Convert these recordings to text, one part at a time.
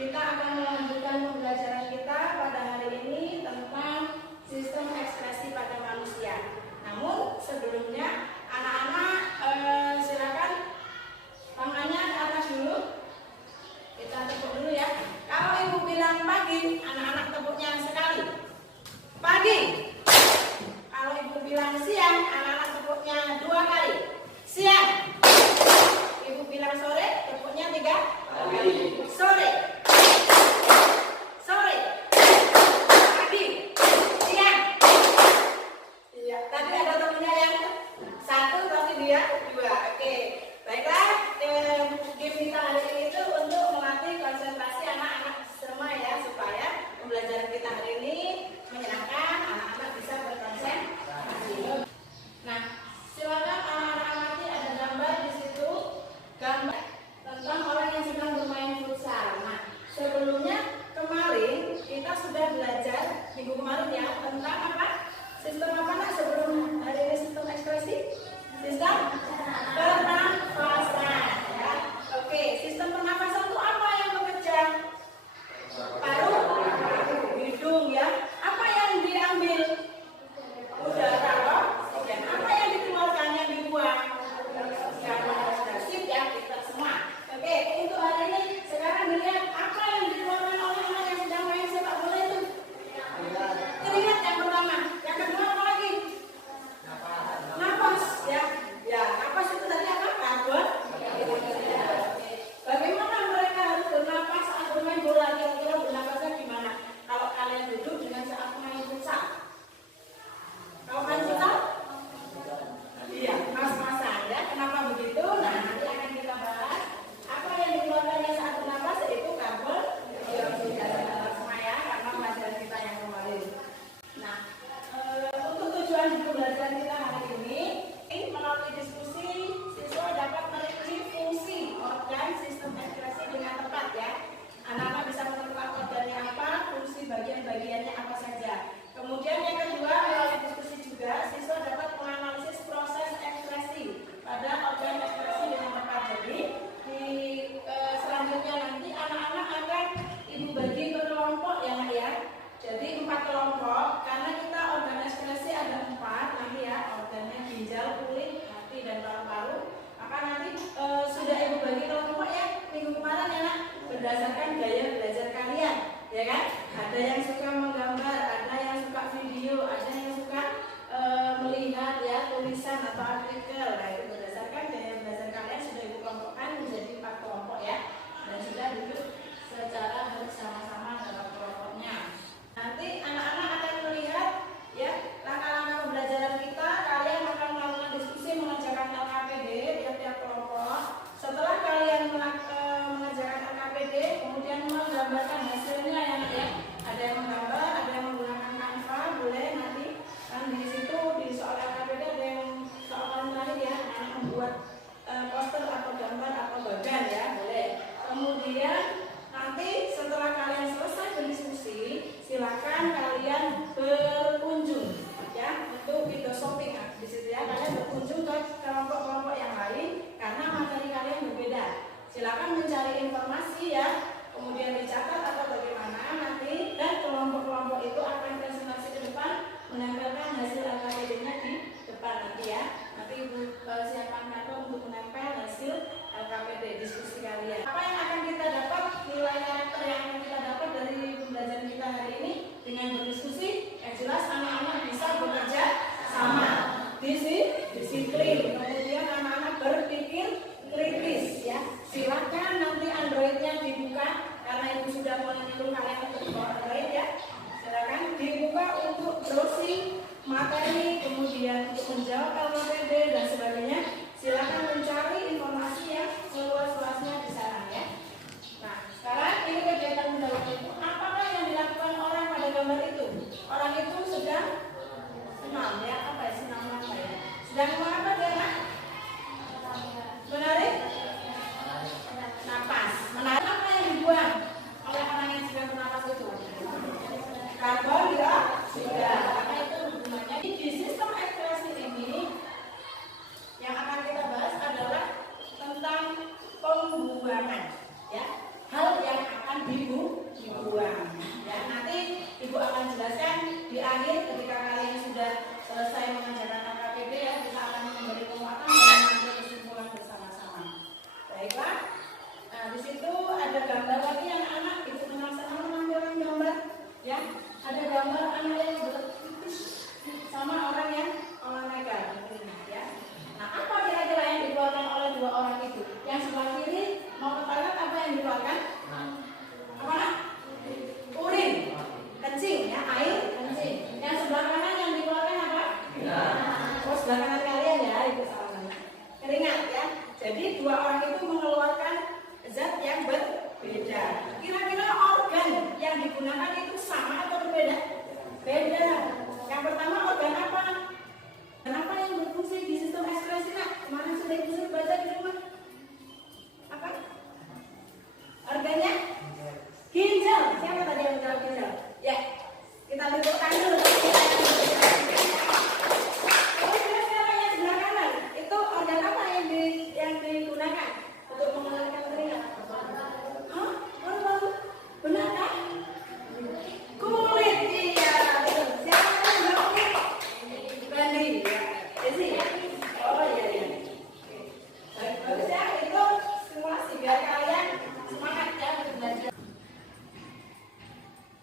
kita akan melanjutkan pembelajaran kita pada hari ini tentang sistem ekspresi pada manusia. Namun sebelumnya anak-anak silakan tangannya ke atas dulu. Kita tepuk dulu ya. Kalau ibu bilang pagi, anak-anak tepuknya sekali. Pagi. Kalau ibu bilang siang, anak-anak tepuknya 2 kali. Siang. Ibu bilang sore, tepuknya 3 kali. Sore. Sore. Pagi. Siang. Iya, tadi ada temennya yang 1 tapi dia 2. Oke. Baiklah, game kita hari ini itu untuk melatih konsentrasi anak-anak semua ya, supaya pembelajaran kita hari ini menyenangkan, anak-anak bisa berkonsentrasi. Nah, silakan anak-anak amati, ada gambar di situ, gambar tentang orang yang sedang bermain futsal. Nah, sebelumnya kemarin kita sudah belajar minggu kemarin ya tentang apa? Sistem apa nak sebelum hari ini sistem ekspresi? Sistem pernafasan ya. Oke, sistem pernafasan itu apa yang bekerja? Paru, hidung ya. Apa yang diambil? Udara loh. Dan apa yang dikeluarkan, yang dibuang? Karbon dioksida ya, kita semua. Oke, untuk hari ini sekarang dilihat apa yang dikeluarkan oleh anak yang sedang main sepak bola itu? Keringat yang pertama. Yang kedua apa lagi? Napas ya. Ya, napas itu tadi apa? Karbon. Bagaimana mereka harus bernapas saat bermain bola? Kira-kira bernapasnya gimana? Kalau kalian duduk dengan saat main futsal. Kalau main futsal? Iya, mas-masan ya. Kenapa begitu? Nah, nanti akan kita bahas. Apa yang dikeluarkannya saat bernapas yaitu karbon dioksida semua ya, karena pelajaran kita yang kemarin. Nah, untuk tujuan pembelajaran kita hari ini, melalui diskusi siswa dapat merinci fungsi organ sistem ekspresi dengan tepat ya. Anak-anak bisa menentukan organnya apa, fungsi bagian-bagiannya apa saja. Kemudian yang kedua, melalui diskusi juga siswa dapat menganalisis proses ekspresi pada organ ekspresi dengan tepat. Jadi di selanjutnya nanti anak-anak akan ibu bagi ke kelompok ya Nak ya. Jadi 4 kelompok, karena kita organ ekspresi ada 4 nanti ya, organnya ginjal, kulit, hati dan paru-paru. Maka nanti sudah ibu bagi kelompok ya minggu kemarin ya Nak, berdasarkan gaya belajar kalian, ya kan? Ada yang suka menggambar, ada yang suka video, ada yang suka melihat ya tulisan atau artikel. Nah itu berdasarkan gaya belajar kalian sudah ibu kelompokkan menjadi 4 kelompok ya, dan sudah duduk secara bersama-sama dalam kelompoknya. Nanti anak-anak akan melihat ya langkah-langkah pembelajaran kita. Kalian akan melakukan diskusi, mengerjakan LKPD tiap-tiap kelompok. Setelah kalian mengerjakan LKPD, kemudian menggambarkan hasilnya ya. Ada yang menggambar, ada yang menggunakan Canva, boleh nanti kan di situ di soal LKPD ada yang soal lain ya, anak membuat poster atau gambar atau bagan ya, boleh. Kemudian nanti setelah kalian selesai berdiskusi, silakan kalian berkunjung ya untuk video shopping di situ ya. Kalian berkunjung ke kelompok-kelompok yang lain karena materi kalian berbeda. Silakan mencari informasi ya, kemudian dicatat atau bagaimana nanti, dan kelompok-kelompok itu akan presentasi ke depan menempelkan hasil LKPD-nya di depan nanti ya. Nanti ibu siapkan kartu untuk menempel hasil LKPD diskusi kalian. Apa yang akan kita dapat, nilai karakter yang akan kita dapat dari pembelajaran kita hari ini dengan berdiskusi, yang jelas anak-anak bisa bekerja sama, disiplin, kemudian anak-anak berpikir kritis ya. Silakan nanti Android-nya dibuka karena ibu sudah menyuruh kalian untuk Android ya. Silakan dibuka untuk browsing materi, kemudian untuk menjawab LKPD dan sebagainya. Silakan mencari informasi yang seluas-luasnya di sana ya. Nah, sekarang ini kegiatan mendalam itu. Apakah yang dilakukan orang pada gambar itu? Orang itu sedang senam ya, apa ya, senam apa ya? Sedang apa dia Nak? Menarik? Napas. Menarik apa yang dibuang oleh orang dibuang. Ya, nanti Ibu akan jelaskan di akhir ketika kalian sudah selesai mengerjakan KKPD ya, kita akan memberi penguatan dan mengambil kesimpulan bersama-sama. Baiklah. Nah, di situ ada gambar lagi yang anak Ibu senang-senang menampilkan gambar. Ya, ada gambar anak yang berpipis sama orang yang olahraga. Ya. Nah, apa kira-kira yang dikeluarkan oleh dua orang itu? Yang sebelah kiri mau ke toilet, apa yang dikeluarkan? Apa nak? Urin, kencing ya, air kencing. Yang sebelah kanan yang dikeluarkan apa? Oh, sebelah kanan kalian ya, itu salah. Keringat ya. Jadi dua orang itu mengeluarkan zat yang berbeda. Kira-kira organ yang digunakan itu sama atau berbeda? Beda. Yang pertama organ apa? Kenapa yang berfungsi di sistem ekskresi nak? Kemarin sudah Ibu baca di rumah. Apa? Organnya? Ginjal. Siapa tadi yang menjawab ginjal? Ya, kita tepukkan dulu. Siapa yang sebelah kanan? Itu organ apa yang digunakan untuk mengeluarkan keringat? Hah? Baru? Benar kan? Kulit. Iya, betul. Siapa yang menjawab kulit? Bandi. Ya. Jadi, oh iya iya. Baik, bagus ya. Itu simulasi biar kalian semangat ya untuk belajar.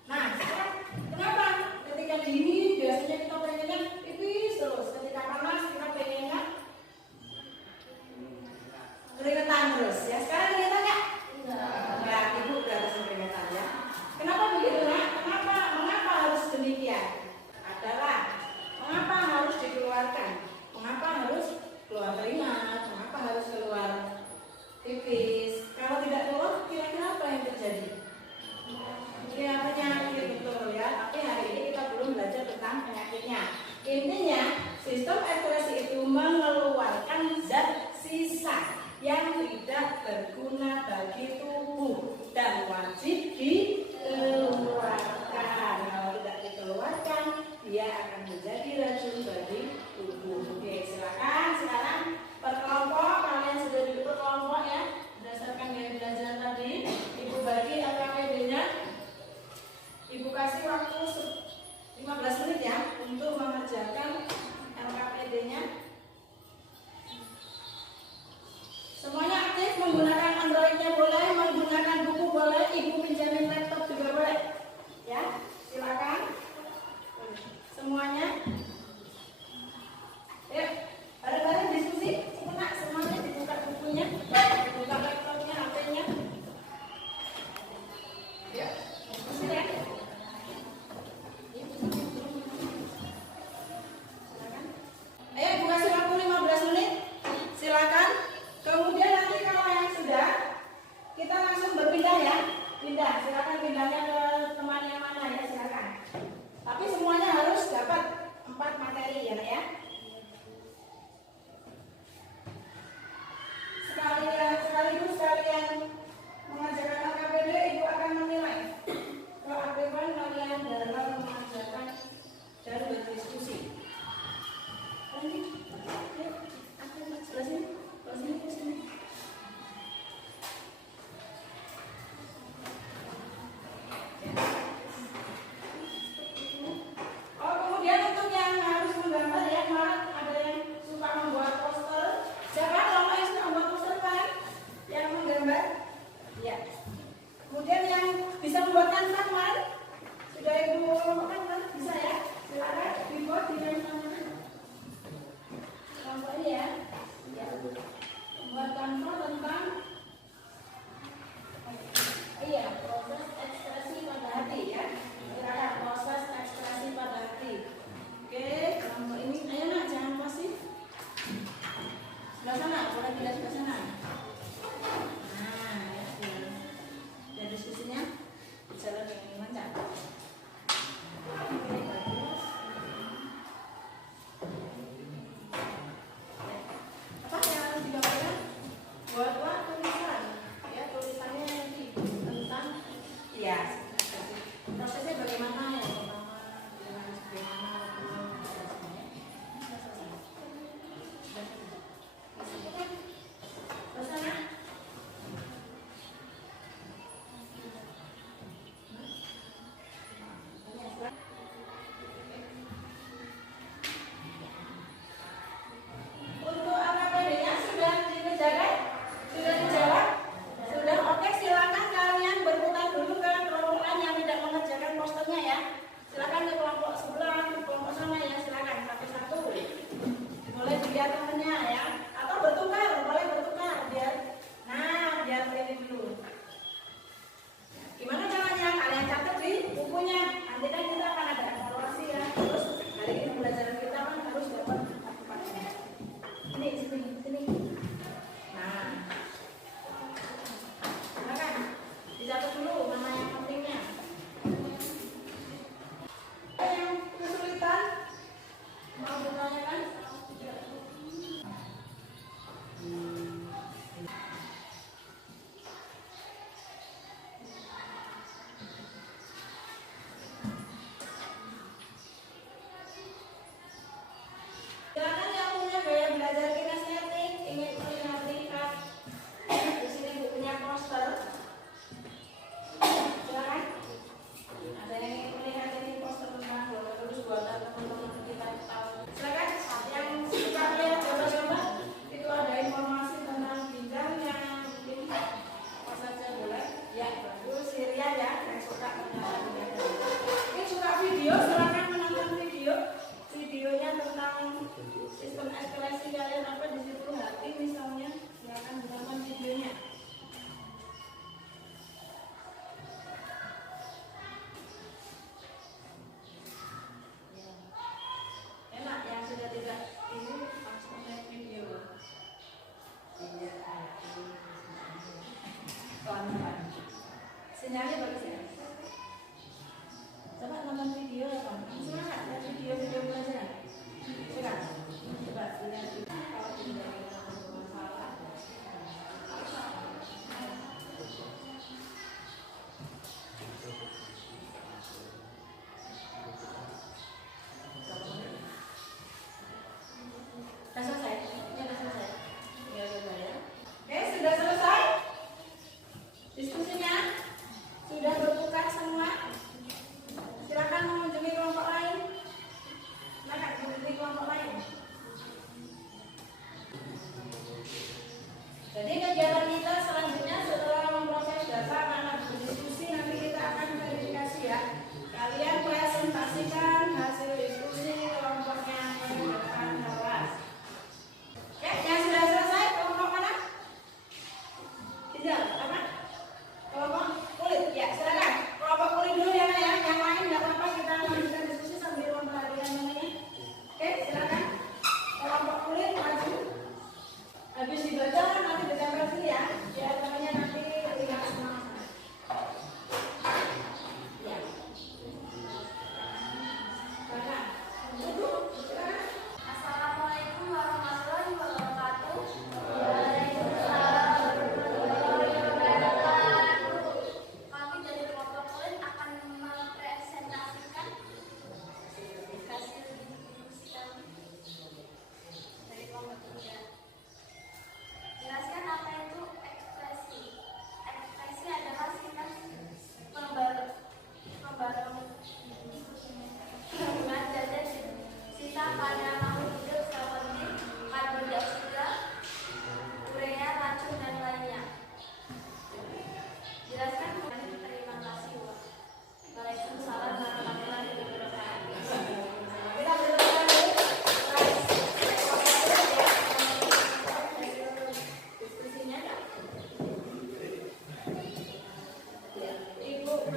Nah, sekarang kenapa ketika dingin biasanya kita pengennya pipis terus, ketika panas kita pengennya keringetan terus ya. Sekarang keringetan nggak? Enggak, Ibu udah harus keringetan ya. Kenapa begitu nak? Mengapa harus demikian? Adalah mengapa harus dikeluarkan? Mengapa harus keluar keringat? Mengapa harus keluar pipis? Kalau tidak keluar, kira-kira apa yang terjadi? Ya, penyakit betul ya. Tapi hari ini kita belum belajar tentang penyakitnya. Intinya, sistem ekskresi itu mengeluarkan zat sisa yang tidak berguna bagi tubuh dan wajib dikeluarkan. Kalau tidak dikeluarkan, dia akan menjadi racun bagi tubuh. Oke, silakan sekarang per kelompok. Kalian sudah duduk per kelompok ya. Berdasarkan gaya belajar tadi, Ibu bagi LKPD-nya. Ibu kasih waktu 15 menit ya untuk mengerjakan LKPD-nya. Semuanya aktif, menggunakan Android-nya boleh, menggunakan buku boleh, Ibu pinjamin laptop juga boleh. Ya, silakan. Semuanya. Yuk, bareng-bareng diskusi. Semuanya dibuka bukunya, dibuka laptopnya, HP-nya. Yuk, diskusi ya. Ayo, Ibu kasih waktu 15 menit. Silakan. Kemudian nanti kalau yang sudah, kita langsung berpindah ya. Pindah, silakan pindahnya ke teman yang mana ya, silakan. Tapi semuanya harus dapat 4 materi ya, Nak ya. Sekaligus kalian mengajarkan LKPD, Ibu akan menilai keaktifan kalian dalam mengajarkan dan berdiskusi. Oh, kemudian untuk yang harus menggambar ya, kemarin ada yang suka membuat poster. Siapa kalau yang suka membuat poster kan? Yang menggambar? Ya. Kemudian yang bisa membuat kanvas kemarin? Sudah Ibu kelompokkan kan? Bisa ya? Silakan dibuat di kanvas. Contoh ini ya. Ya. Membuat kanvas tentang proses ekspresi pada hati ya. Silakan proses ekspresi pada hati. Oke, contoh ini ayo Nak, jangan pasif. Sebelah sana, boleh dilihat sebelah sana. Nah, ya diskusinya jalan dengan lancar. Apa yang harus digambarkan? Buatlah tulisan, ya tulisannya nanti tentang ya prosesnya bagaimana ya, pertama dengan bagaimana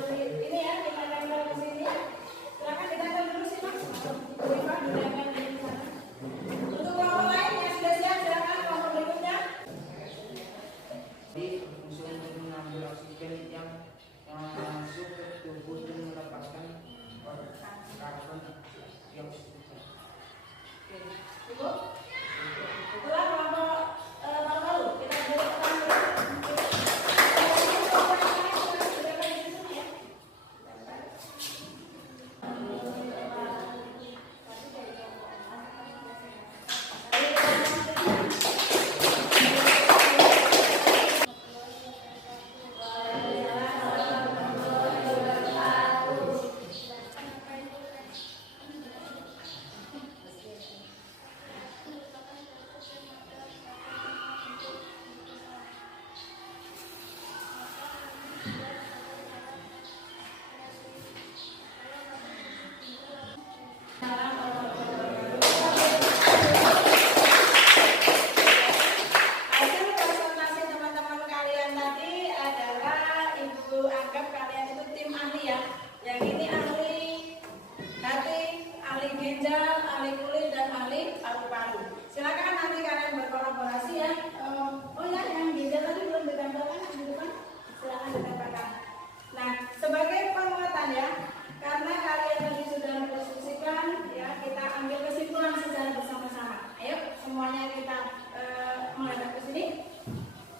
ini ya, kita nempel ke sini. Silakan ditempel dulu sih Mas. Coba ditempel di sana. Untuk kelompok lain yang sudah siap, silakan kelompok berikutnya. Jadi fungsi untuk mengambil oksigen yang masuk ke tubuh dan melepaskan karbon dioksida. Ibu, itulah kelompok paru-paru. Kita belok ke hasil presentasi teman-teman kalian tadi adalah Ibu anggap kalian itu tim ahli ya. Yang ini ahli hati, ahli ginjal, ahli kulit, dan ahli paru-paru. Silakan nanti kalian berkolaborasi ya. Oh ya, yang ginjal tadi belum ditempelkan di depan. Silakan ditempelkan. Nah, sebagai penguatan ya, karena kalian tadi sudah mendiskusikan ya, kita ambil kesimpulan secara bersama-sama. Ayo, semuanya kita menghadap ke sini.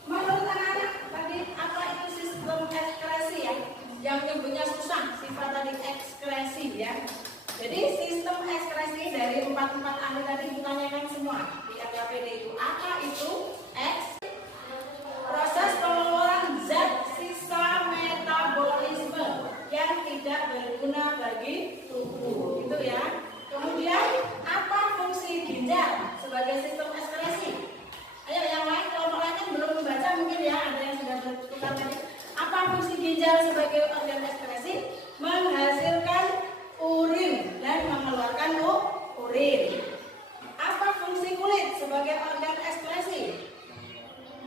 Menurut anak-anak tadi apa itu sistem ekskresi ya? Yang nyebutnya susah, sifat tadi ekskresi ya. Jadi sistem ekskresi dari empat ahli tadi ditanyakan semua di LKPD itu. Apa itu? Proses pengeluaran zat sisa metabolisme yang tidak berguna bagi tubuh, gitu ya. Kemudian apa fungsi ginjal sebagai sistem ekskresi? Ayo yang lain, kelompok lain yang belum membaca mungkin ya, ada yang sudah bertukar tadi. Apa fungsi ginjal sebagai organ ekskresi? Menghasilkan urin dan mengeluarkan urin. Apa fungsi kulit sebagai organ ekskresi?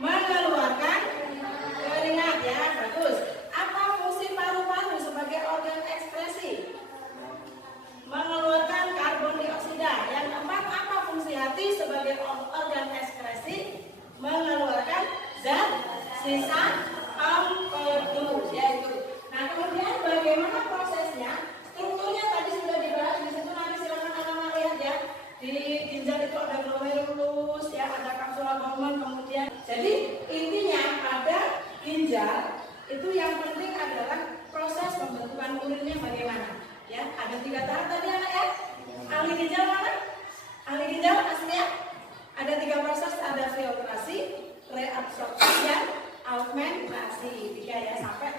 Mengeluarkan keringat ya, bagus. Apa fungsi paru-paru sebagai organ ekskresi? Mengeluarkan karbon dioksida. Yang keempat, apa fungsi hati sebagai organ ekskresi? Mengeluarkan zat sisa empedu, yaitu. Nah, kemudian bagaimana prosesnya? Strukturnya tadi sudah dibahas di situ, nanti silakan anak-anak lihat ya. Di ginjal itu ada glomerulus, ya, ada kapsula Bowman, kemudian. Jadi intinya pada ginjal itu yang penting adalah proses pembentukan urinnya bagaimana. Ya, ada 3 tahap tadi anak ya. Ahli ginjal mana? Ahli ginjal aslinya ada 3 proses, ada filtrasi, reabsorpsi, dan augmentasi. 3 ya, sampai